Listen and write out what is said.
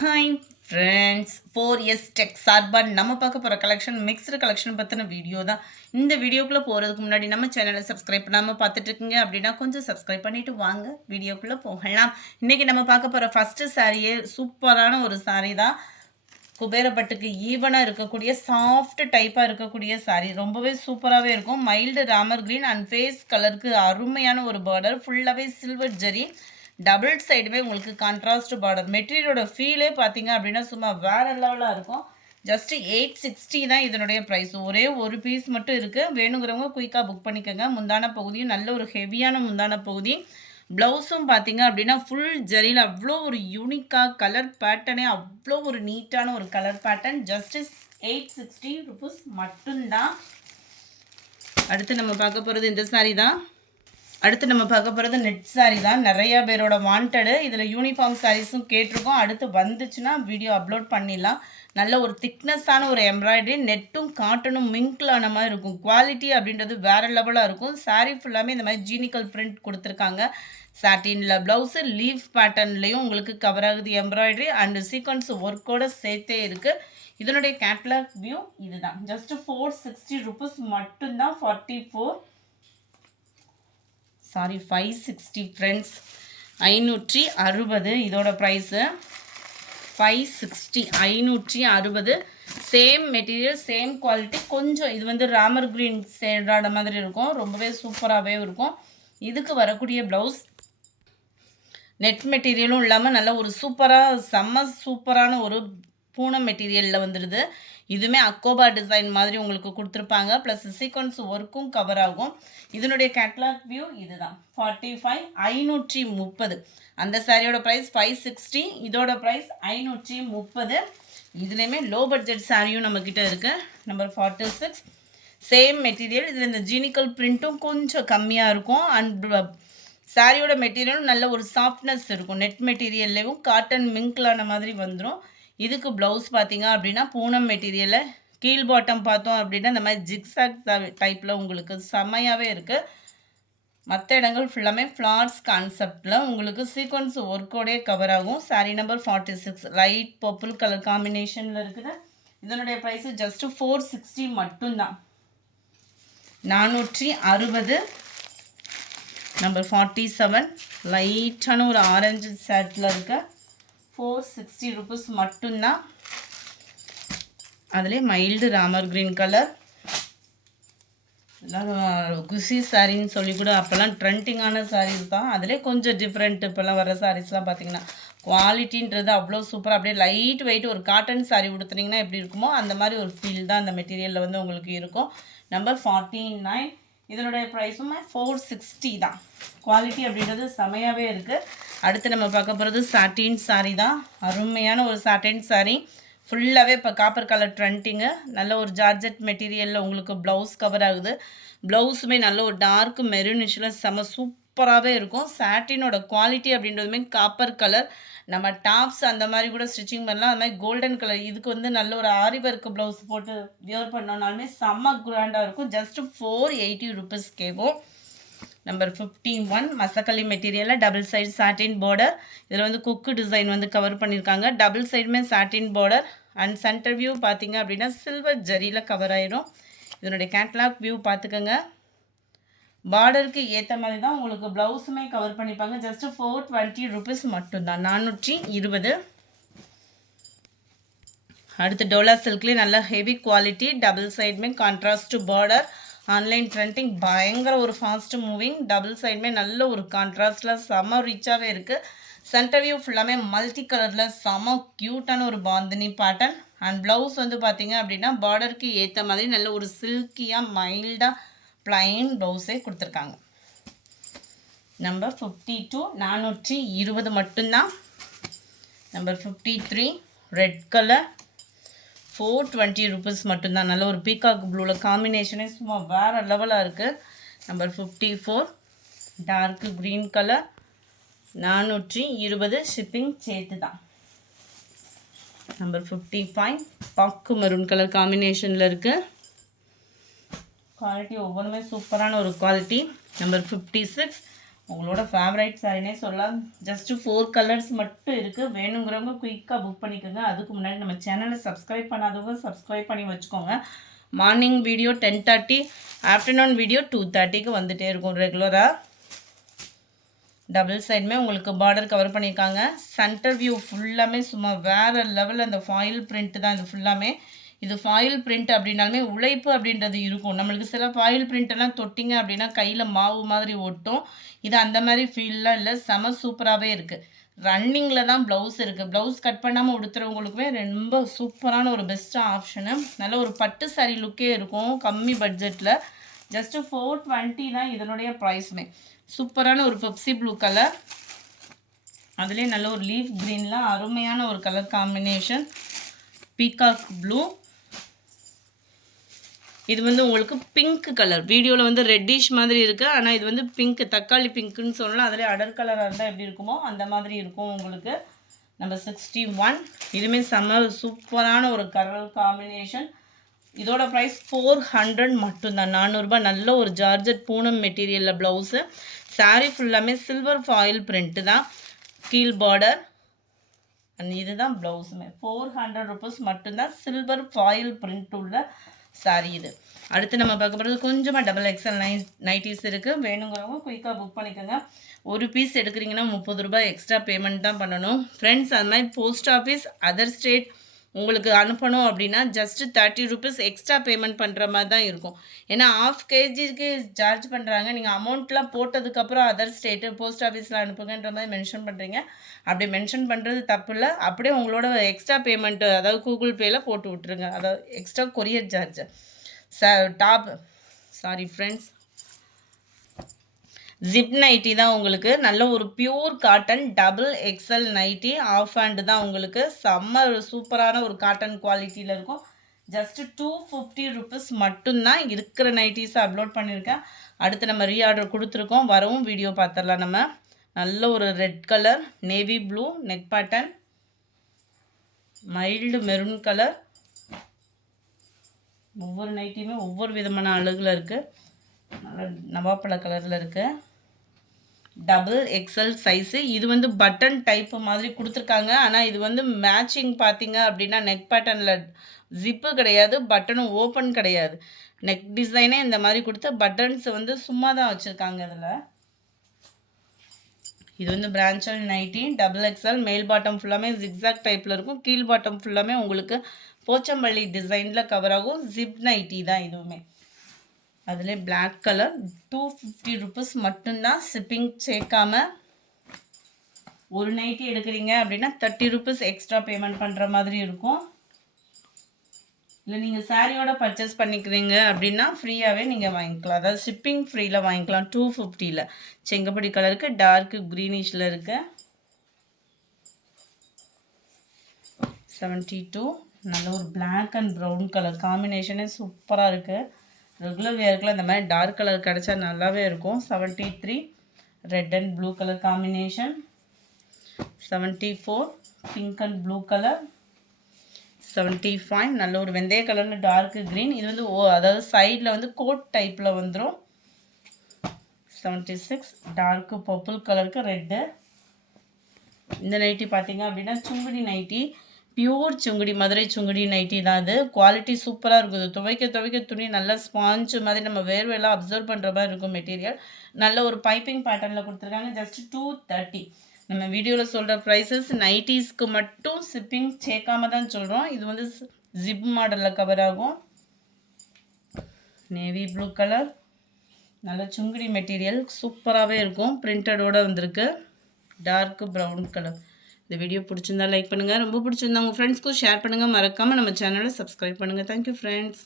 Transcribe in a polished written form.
Hi friends, 4S tech சார்பாக நம்ம பார்க்க போகிற கலெக்ஷன் மிக்ஸ்டு கலெக்ஷன் பற்றின வீடியோ தான். இந்த வீடியோக்குள்ளே போகிறதுக்கு முன்னாடி நம்ம சேனலை சப்ஸ்கிரைப் பண்ணாமல் பார்த்துட்ருக்கீங்க அப்படின்னா கொஞ்சம் சப்ஸ்கிரைப் பண்ணிவிட்டு வாங்க வீடியோக்குள்ளே போகலாம். இன்றைக்கி நம்ம பார்க்க போகிற ஃபஸ்ட்டு சாரியே சூப்பரான ஒரு சாரீ தான். குபேரப்பட்டுக்கு ஈவனாக இருக்கக்கூடிய சாஃப்ட் டைப்பாக இருக்கக்கூடிய சாரீ ரொம்பவே சூப்பராகவே இருக்கும். Mild Ramar green and face கலருக்கு அருமையான ஒரு பார்டர், ஃபுல்லாகவே சில்வர் ஜரி, டபுள் சைடுமே உங்களுக்கு கான்ட்ராஸ்ட் பார்டர். மெட்டீரியலோட ஃபீலே பார்த்தீங்க அப்படின்னா சும்மா வேறு லெவலாக இருக்கும். ஜஸ்ட்டு 860 தான் இதனுடைய ப்ரைஸ். ஒரே ஒரு பீஸ் மட்டும் இருக்குது. வேணுங்கிறவங்க குயிக்காக புக் பண்ணிக்கோங்க. முந்தான பகுதியும் நல்ல ஒரு ஹெவியான முந்தான பகுதி. ப்ளவுஸும் பார்த்தீங்க அப்படின்னா ஃபுல் ஜரியில் அவ்வளோ ஒரு யூனிக்காக கலர் பேட்டர்னே அவ்வளோ ஒரு நீட்டான ஒரு கலர் பேட்டர்ன். ஜஸ்ட்டு 860 ருபீஸ் மட்டும்தான். அடுத்து நம்ம பார்க்க போகிறது இந்த சாரீ தான். அடுத்து நம்ம பார்க்க போகிறது நெட் சாரீ தான். நிறையா பேரோட வாண்டடு. இதில் யூனிஃபார்ம் சாரீஸும் கேட்டிருக்கோம். அடுத்து வந்துச்சுன்னா வீடியோ அப்லோட் பண்ணிடலாம். நல்ல ஒரு திக்னஸான ஒரு எம்ப்ராய்டரி, நெட்டும் காட்டனும் மிங்கிளான மாதிரி இருக்கும். குவாலிட்டி அப்படின்றது வேறு லெவலாக இருக்கும். சாரீ ஃபுல்லாமே இந்த மாதிரி ஜீனிக்கல் பிரிண்ட் கொடுத்துருக்காங்க. சாட்டினில் ப்ளவுஸு லீஃப் பேட்டர்ன்லேயும் உங்களுக்கு கவர் ஆகுது எம்ப்ராய்டரி அண்டு சீக்வன்ஸ் ஒர்க்கோடு சேர்த்தே இருக்குது. இதனுடைய கேட்லாக் வியூ இதுதான். ஜஸ்ட்டு 460 ருபீஸ் மட்டும்தான். 560 ஃப்ரெண்ட்ஸ், 560 இதோட price. 560 560. Same material, same quality. கொஞ்சம் இது வந்து ராமர் க்ரீன் சேடான மாதிரி இருக்கும். ரொம்பவே சூப்பராகவே இருக்கும். இதுக்கு வரக்கூடிய ப்ளவுஸ் நெட் மெட்டீரியலும் இல்லாமல் நல்ல ஒரு செம்ம சூப்பரான ஒரு பூனம் மெட்டீரியலில் வந்துடுது. இதுவுமே அக்கோபா டிசைன் மாதிரி உங்களுக்கு கொடுத்துருப்பாங்க. ப்ளஸ் சீக்வன்ஸ் ஒர்க்கும் கவர் ஆகும். இதனுடைய கேட்லாக் வியூ இதுதான். 45 530. அந்த சாரியோட ப்ரைஸ் 560, இதோட ப்ரைஸ் 530. இதுலேயுமே லோ பட்ஜெட் சாரியும் நம்மக்கிட்ட இருக்குது. Number 46 same material. இதில் இந்த ஜீனிக்கல் பிரிண்ட்டும் கொஞ்சம் கம்மியாக இருக்கும். அண்ட் சாரியோட மெட்டீரியலும் நல்ல ஒரு சாஃப்ட்னஸ் இருக்கும். நெட் மெட்டீரியல்லையும் காட்டன் மிங்கிளான மாதிரி வந்துடும். இதுக்கு ப்ளவுஸ் பார்த்தீங்க அப்படின்னா பூனம் மெட்டீரியலில் கீழ் பாட்டம் பார்த்தோம் அப்படின்னா இந்த மாதிரி ஜிக்ஸாக் டைப்பில் உங்களுக்கு செம்மையாகவே இருக்குது. மற்ற இடங்கள் ஃபுல்லாமே ஃப்ளார்ஸ் கான்செப்டில் உங்களுக்கு சீக்வன்ஸ் ஒர்க்கோடே கவர் ஆகும். Sari number 46 light purple colour காம்பினேஷனில் இருக்குது. இதனுடைய ப்ரைஸு ஜஸ்ட்டு 460 மட்டும்தான். 460. நம்பர் 47 லைட்டான ஒரு ஆரஞ்சு ஷேட்டில் இருக்க 460 ருபீஸ் மட்டும்தான். அதிலே மைல்டு ராமர் க்ரீன் கலர். குசி சாரின்னு சொல்லி கூட அப்போல்லாம் ட்ரெண்டிங்கான சாரீஸ் தான். அதிலே கொஞ்சம் டிஃப்ரெண்ட். இப்போல்லாம் வர சாரீஸ்லாம் பார்த்தீங்கன்னா குவாலிட்டின்றது அவ்வளோ சூப்பராக அப்படியே லைட் வெயிட் ஒரு காட்டன் சாரீ உடுத்துனீங்கன்னா எப்படி இருக்குமோ அந்த மாதிரி ஒரு ஃபீல் தான் அந்த மெட்டீரியலில் வந்து உங்களுக்கு இருக்கும். நம்பர் 49 இதனுடைய ப்ரைஸுமே 460 தான். குவாலிட்டி அப்படின்றது செமையாகவே இருக்குது. அடுத்து நம்ம பார்க்க போகிறது சாட்டின் சாரீ தான். அருமையான ஒரு சாட்டின் சாரீ. ஃபுல்லாகவே இப்போ காப்பர் கலர் ட்ரெண்டிங்கு. நல்ல ஒரு ஜார்ஜெட் மெட்டீரியலில் உங்களுக்கு ப்ளவுஸ் கவர் ஆகுது. ப்ளவுஸுமே நல்ல ஒரு டார்க் மெரூனிஷில் செம சூப்பராகவே இருக்கும். சாட்டினோட குவாலிட்டி அப்படின்றதுமே காப்பர் கலர். நம்ம டாப்ஸ் அந்த மாதிரி கூட ஸ்டிச்சிங் பண்ணலாம். அது மாதிரி கோல்டன் கலர். இதுக்கு வந்து நல்ல ஒரு ஆரி ஒர்க் ப்ளவுஸ் போட்டு வியர் பண்ணோன்னாலுமே செம்ம கிராண்டாக இருக்கும். ஜஸ்ட்டு 480 ருபீஸ் கேட்கும். நம்பர் 51 மசக்கலி மெட்டீரியலில் டபுள் சைடு சாட்டின் பார்டர். இதில் வந்து குக்கு டிசைன் வந்து கவர் பண்ணியிருக்காங்க. டபுள் சைடுமே சாட்டின் பார்டர் அண்ட் சென்டர் வியூ பார்த்தீங்க அப்படின்னா சில்வர் ஜரியில் கவர் ஆயிரும். இதனுடைய கேட்லாக் வியூ பார்த்துக்கோங்க. பார்டருக்கு ஏற்ற மாதிரி தான் உங்களுக்கு ப்ளவுஸுமே கவர் பண்ணிப்பாங்க. ஜஸ்ட்டு 420 ருபீஸ் மட்டும்தான். 420. அடுத்து டோலா சில்க்லேயே நல்ல ஹெவி குவாலிட்டி. டபுள் சைடுமே கான்ட்ராஸ்ட் பார்டர். ஆன்லைன் ட்ரெண்டிங் பயங்கர ஒரு ஃபாஸ்ட் மூவிங். டபுள் சைடுமே நல்ல ஒரு கான்ட்ராஸ்டில் செம ரிச்சாகவே இருக்குது. சென்டர் வியூ ஃபுல்லாமே மல்டி கலரில் செம க்யூட்டான ஒரு பாந்தினி பேட்டர்ன். அண்ட் ப்ளவுஸ் வந்து பார்த்தீங்க அப்படின்னா பார்டருக்கு ஏற்ற மாதிரி நல்ல ஒரு சில்கியாக மைல்டாக ப்ளைன் ப்ளவுஸே கொடுத்துருக்காங்க. நம்பர் 52 420 மட்டும்தான். நம்பர் 53 ரெட் கலர் 420 ருபீஸ் மட்டும்தான். நல்ல ஒரு பீகாக் ப்ளூவில் காம்பினேஷனே சும்மா வேறு லெவலாக இருக்குது. Number 54 dark green colour 420 shipping சேர்த்து தான். நம்பர் 55 பாக்கு மெரூன் கலர் காம்பினேஷனில் இருக்குது. குவாலிட்டி ஒவ்வொன்றுமே சூப்பரான ஒரு குவாலிட்டி. நம்பர் 56 உங்களோட ஃபேவரைட் சாரினே சொல்லலாம். ஜஸ்ட்டு 4 கலர்ஸ் மட்டும் இருக்குது. வேணுங்கிறவங்க குயிக்காக புக் பண்ணிக்கோங்க. அதுக்கு முன்னாடி நம்ம சேனலை சப்ஸ்கிரைப் பண்ணாதவங்க சப்ஸ்கிரைப் பண்ணி வச்சுக்கோங்க. மார்னிங் வீடியோ 10:30, ஆஃப்டர்நூன் வீடியோ 2:30க்கு வந்துகிட்டே இருக்கும் ரெகுலராக. டபுள் சைடுமே உங்களுக்கு பார்டர் கவர் பண்ணியிருக்காங்க. சென்டர் வியூ ஃபுல்லாமே சும்மா வேறு லெவலில் அந்த ஃபாயில் பிரிண்ட் தான் இது ஃபுல்லாமே. இது ஃபாயில் பிரிண்ட் அப்படின்னாலுமே உழைப்பு அப்படின்றது இருக்கும். நம்மளுக்கு சில ஃபாயில் பிரிண்டெல்லாம் தொட்டிங்க அப்படின்னா கையில் மாவு மாதிரி ஒட்டும். இது அந்த மாதிரி ஃபீல்லாம் இல்லை, செம சூப்பராகவே இருக்குது. ரன்னிங்கில் தான் ப்ளவுஸ் இருக்குது. ப்ளவுஸ் கட் பண்ணாமல் உடுத்துறவங்களுக்குமே ரொம்ப சூப்பரான ஒரு பெஸ்ட்டாக ஆப்ஷனு. நல்ல ஒரு பட்டு சாரி லுக்கே இருக்கும் கம்மி பட்ஜெட்டில். ஜஸ்ட்டு 420 தான் இதனுடைய ப்ரைஸுமே. சூப்பரான ஒரு பெப்சி ப்ளூ கலர், அதுலேயே நல்ல ஒரு லீஃப் க்ரீனில் அருமையான ஒரு கலர் காம்பினேஷன். பீகாக் ப்ளூ, இது வந்து உங்களுக்கு பிங்க் கலர். வீடியோவில் வந்து ரெட்டிஷ் மாதிரி இருக்குது, ஆனால் இது வந்து பிங்க், தக்காளி பிங்க்குன்னு சொல்லலாம். அதிலே அடர் கலராக இருந்தால் எப்படி இருக்குமோ அந்த மாதிரி இருக்கும் உங்களுக்கு. நம்பர் 61, இதுவுமே செம்ம சூப்பரான ஒரு கலர் காம்பினேஷன். இதோட ப்ரைஸ் 400 மட்டும்தான், 400 ரூபாய். நல்ல ஒரு ஜார்ஜட் பூனம் மெட்டீரியலில் ப்ளவுஸு. சாரீ ஃபுல்லாமே சில்வர் ஃபாயில் பிரிண்ட்டு தான், கீழ் பார்டர். அண்ட் இதுதான் ப்ளவுஸுமே. 400 ருபீஸ் மட்டும்தான். சில்வர் ஃபாயில் பிரிண்ட் உள்ள சாரி இது. அடுத்து நம்ம பார்க்க போகிறது கொஞ்சமாக டபுள் எக்ஸல் நைட்டிஸ் இருக்குது. வேணுங்கிறவங்க குயிக்காக புக் பண்ணிக்கோங்க. ஒரு பீஸ் எடுக்கிறீங்கன்னா 30 ரூபாய் எக்ஸ்ட்ரா பேமெண்ட் தான் பண்ணணும் ஃப்ரெண்ட்ஸ். அது மாதிரி போஸ்ட் ஆஃபீஸ் அதர் ஸ்டேட் உங்களுக்கு அனுப்பணும் அப்படின்னா ஜஸ்ட்டு 30 ருபீஸ் எக்ஸ்ட்ரா பேமெண்ட் பண்ணுற மாதிரி தான் இருக்கும். ஏன்னா ½ kgக்கு சார்ஜ் பண்ணுறாங்க. நீங்கள் அமௌண்ட்லாம் போட்டதுக்கப்புறம் அதர் ஸ்டேட்டு போஸ்ட் ஆஃபீஸில் அனுப்புங்கன்ற மாதிரி மென்ஷன் பண்ணுறீங்க. அப்படி மென்ஷன் பண்ணுறது தப்பு இல்லை. அப்படியே உங்களோட எக்ஸ்ட்ரா பேமெண்ட்டு, அதாவது கூகுள் பேயில் போட்டு விட்ருங்க, அதாவது extra courier charge. Sorry friends, zip nightie தான் உங்களுக்கு. நல்ல ஒரு pure cotton double XL nightie, half hand தான் உங்களுக்கு. செம்ம சூப்பரான ஒரு காட்டன் குவாலிட்டியில் இருக்கும். ஜஸ்ட்டு 250 ருபீஸ் மட்டும்தான். இருக்கிற நைட்டிஸை அப்லோட் பண்ணியிருக்கேன். அடுத்து நம்ம ரீஆர்டர் கொடுத்துருக்கோம், வரவும் வீடியோ பார்த்துடலாம் நம்ம. நல்ல ஒரு red colour, navy blue neck pattern, mild maroon colour. ஒவ்வொரு நைட்டியுமே ஒவ்வொரு விதமான அழகில் இருக்குது. நல்லா நவாப்பழ கலரில் இருக்குது. Double XL size. இது வந்து பட்டன் டைப்பு மாதிரி கொடுத்துருக்காங்க. ஆனால் இது வந்து மேட்சிங் பார்த்தீங்க அப்படின்னா நெக் பேட்டர்னில் ஜிப்பு கிடையாது, பட்டனும் ஓப்பன் கிடையாது. நெக் டிசைனே இந்த மாதிரி கொடுத்து பட்டன்ஸ் வந்து சும்மா தான் வச்சுருக்காங்க இதில். இது வந்து பிரான்ச்சல் நைட்டி டபுள் எக்ஸல். மேல் பாட்டம் ஃபுல்லாமே ஜிக்ஸாக் டைப்பில் இருக்கும். கீழ் பாட்டம் ஃபுல்லாமே உங்களுக்கு போச்சம்பள்ளி டிசைனில் கவர் ஆகும். ஜிப் நைட்டி தான் இதுவுமே. அதிலே பிளாக் கலர். 250 ருபீஸ் மட்டும்தான், ஷிப்பிங் சேர்க்காம. ஒரு நைட்டி எடுக்கிறீங்க அப்படின்னா 30 ருபீஸ் எக்ஸ்ட்ரா பேமெண்ட் பண்ணுற மாதிரி இருக்கும். இல்லை நீங்கள் சாரியோட பர்ச்சேஸ் பண்ணிக்கிறீங்க அப்படின்னா ஃப்ரீயாகவே நீங்கள் வாங்கிக்கலாம், அதாவது ஷிப்பிங் ஃப்ரீயில் வாங்கிக்கலாம். 250ல் செங்கப்படி கலருக்கு டார்க்கு க்ரீனிஷில் இருக்கு. 72, நல்ல ஒரு பிளாக் அண்ட் ப்ரௌன் கலர் காம்பினேஷனே சூப்பராக இருக்குது. ரெகுலர் வேர்க்கில் இந்த மாதிரி டார்க் கலர் கிடச்சா நல்லாவே இருக்கும். 73, red and blue colour combination. 74, pink and blue colour. 75, நல்ல ஒரு வெந்தய கலரில் டார்க்கு க்ரீன். இது வந்து அதாவது சைடில் வந்து கோட் டைப்பில் வந்துடும். 76, டார்க்கு பர்பிள் கலருக்கு ரெட்டு. இந்த நைட்டி பார்த்தீங்க அப்படின்னா Sungudi nightie, pure Sungudi, Madurai Sungudi nightie தான் அது. குவாலிட்டி சூப்பராக இருக்குது. துவைக்க துணி நல்லா ஸ்பாஞ்சு மாதிரி நம்ம வேர்வையெல்லாம் அப்சர்வ் பண்ணுற மாதிரி இருக்கும் மெட்டீரியல். நல்ல ஒரு பைப்பிங் பேட்டர்னில் கொடுத்துருக்காங்க. ஜஸ்ட் 230. நம்ம வீடியோவில் சொல்கிற ப்ரைஸஸ் நைட்டிஸ்க்கு மட்டும் ஷிப்பிங் சேர்க்காம தான் சொல்கிறோம். இது வந்து ஜிப் மாடலில் கவர் ஆகும். நேவி ப்ளூ கலர், நல்ல சுங்குடி மெட்டீரியல் சூப்பராகவே இருக்கும். பிரிண்டடோடு வந்திருக்கு. Torque brown colour. இந்த வீடியோ பிடிச்சிருந்தா லைக் பண்ணுங்கள், ரொம்ப பிடிச்சிருந்தா உங்கள் ஃப்ரெண்ட்ஸ்க்கும் ஷேர் பண்ணுங்கள். மறக்காமல் நம்ம சேனலை சப்ஸ்கிரைப் பண்ணுங்கள். Thank you friends.